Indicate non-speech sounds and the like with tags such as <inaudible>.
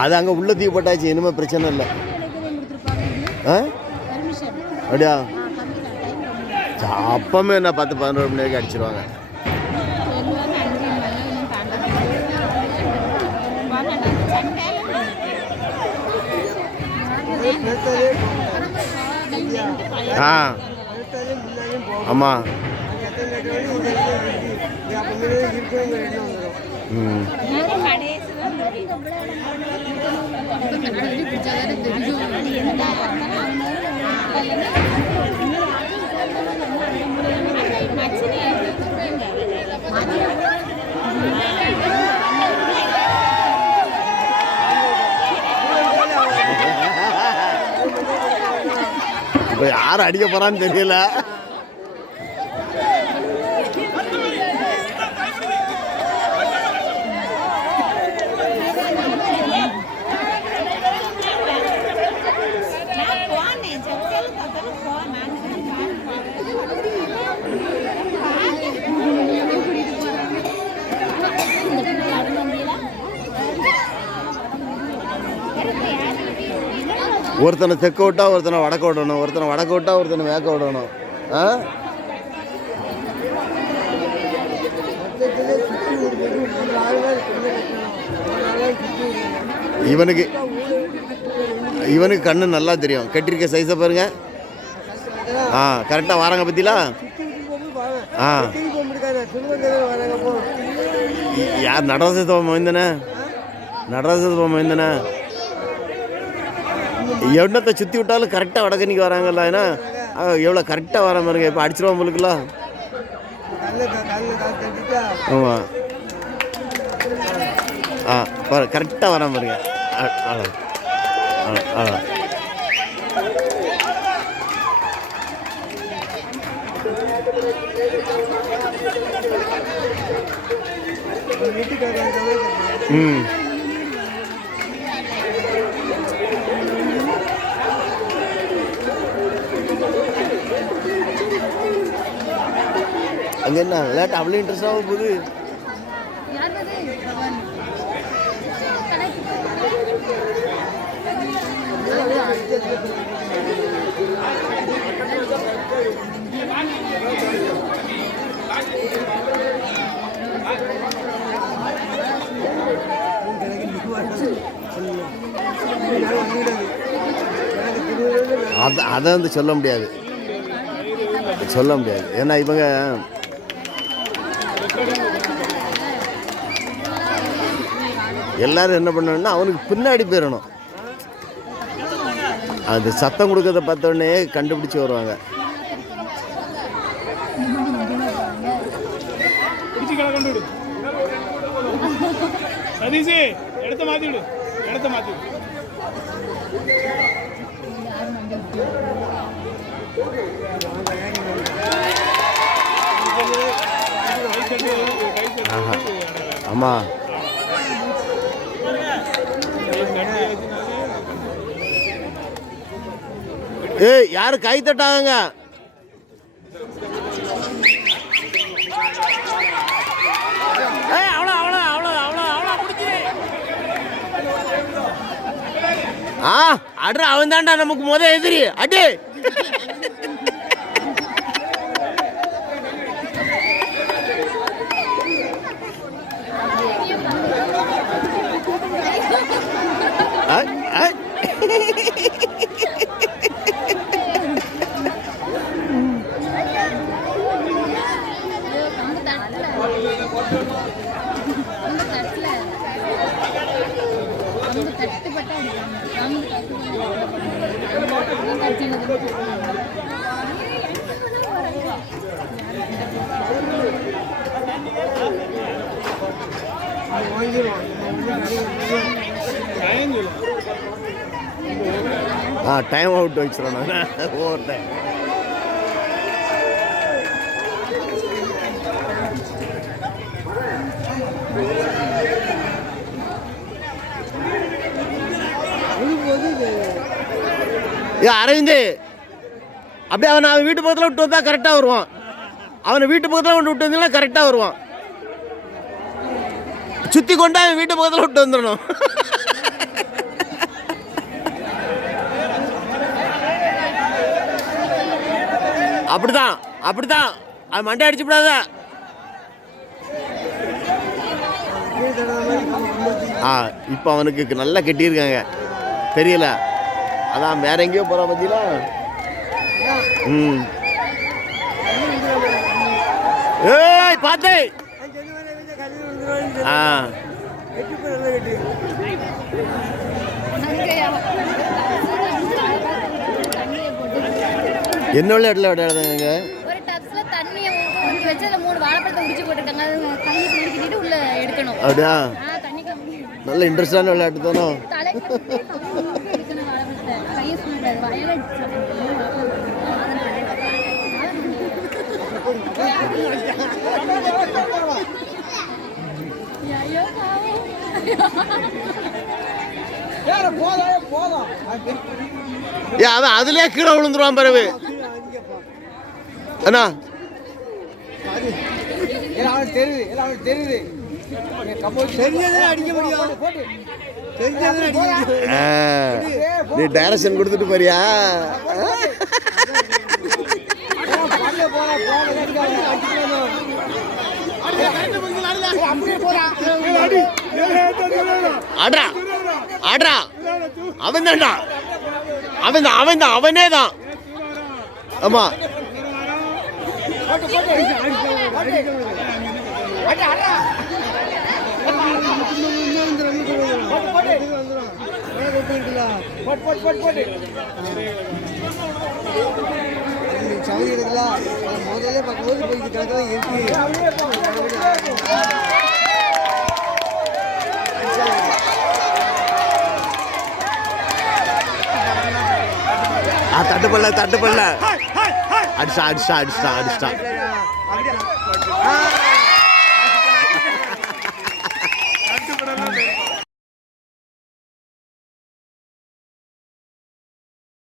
அது அங்கே உள்ள தீ போட்டாச்சு இனிமேல் பிரச்சனை இல்லை. ஆ? அப்படியா? அப்பமே என்ன பத்து பதினோரு மணி வரைக்கும் அடிச்சிருவாங்க. ஆ. ஆமாம் ம். இப்போ யார் அடிக்க போகிறான்னு தெரியல. ஒருத்தனை தெற்க விட்டா ஒருத்தனை வடக்க விடணும். ஒருத்தனை வடக்க விட்டா ஒருத்தனை மேற்க விடணும். ஆ? இவனுக்கு இவனுக்கு கண்ணு நல்லா தெரியும். கட்டிருக்க சைஸை பாருங்க. ஆ கரெக்டாக வராங்க பற்றிலாம் ஆ. யார் நடராசத்துவம் மைந்தன நடராசத்துவம் மைந்தன எண்ணத்தை சுற்றி விட்டாலும் கரெக்டாக வடக்கன்னிக்கு வராங்கல்ல ஏன்னா எவ்வளோ கரெக்டாக வர பாருங்க இப்போ அடிச்சிருவோம் உங்களுக்குலாம் ஆமாம் ஆ பாரு கரெக்டாக வர மாதிரிங்க ஆ, ஆ, ஆ, ஆ. ம். அங்கே என்ன விளையாட்டு அவ்வளோ இன்ட்ரெஸ்டாக போகுது. <laughs> அதை அதை வந்து சொல்ல முடியாது. சொல்ல முடியாது. ஏன்னா இவங்க எல்லாரும் என்ன பண்ணணும்னா அவனுக்கு பின்னாடி போயிடணும். அது சத்தம் கொடுக்கறத பார்த்த உடனே கண்டுபிடிச்சு வருவாங்க. சதீஷ் இடத்த மாத்தி விடு மாத்தி விடு ஆமா ஏய் யாரும் கை தட்டாங்க ஏய் அவ்வளோ அவ்வளோ அவ்வளோ அவ்வளோ அவ்வளோ பிடிச்சி ஆ அட்ரா அவன் தான்டா நமக்கு முத எதிரி. அடி. <laughs> ஐ, ஐ. டைம் ஆ டைம் அவுட் வச்சிடணும் ஓவர் டைம் இது அரைஞ்சு அப்படியே அவனை அவன் வீட்டு பக்கத்தில் விட்டு வந்தால் கரெக்டாக வருவான். அவனை வீட்டு பக்கத்தில் கொண்டு விட்டு வந்தீங்கன்னா கரெக்டாக வருவான். சுற்றி கொண்டா அவன் வீட்டு பக்கத்தில் விட்டு வந்துடணும். அப்படிதான் அப்படிதான் அவன் மண்டை அடிச்சுவிடாத ஆ இப்போ அவனுக்கு நல்லா கட்டியிருக்காங்க. தெரியல. அதான் வேற எங்கேயோ போகிறா பார்த்தீங்களா ம். ஏய் பார்த்தே ஆ. என்ன உள்ள இடத்துல விளையாடுறாங்க ஒரு டப்ஸ்ல தண்ணியை ஊற்றி வச்சு அதில் மூணு வாழைப்பழத்தை உடிச்சு போட்டிருக்காங்க அது தண்ணி குடிக்கிட்டு உள்ள எடுக்கணும். அப்படியா? நல்ல இன்ட்ரெஸ்டான விளையாட்டு தானோ தலை எடுக்கணும் வாழைப்பழத்தை கையை சொல்லக்கூடாது வயல ஐயோ ஏ அவன் அதுலயே கீழே விழுந்துருவான் பிறகு. அண்ணா. தெரியுது தெரியுது அடிக்க நீ டைரக்ஷன் கொடுத்துட்டு போறியா? ஆடுறா. ஆடுறா. அவன் தான்டா அவன் தான் அவன் தான் அவனே தான் ஆமா. போட்டு போட்டு போட்டு போட்டு சவுதி பார்க்கும்போது போய் கிடக்கலாம் இருக்கு தட்டு பண்ணல தட்டு பண்ணல அடிச்சா அடிச்சா அடிச்சா அடிச்சா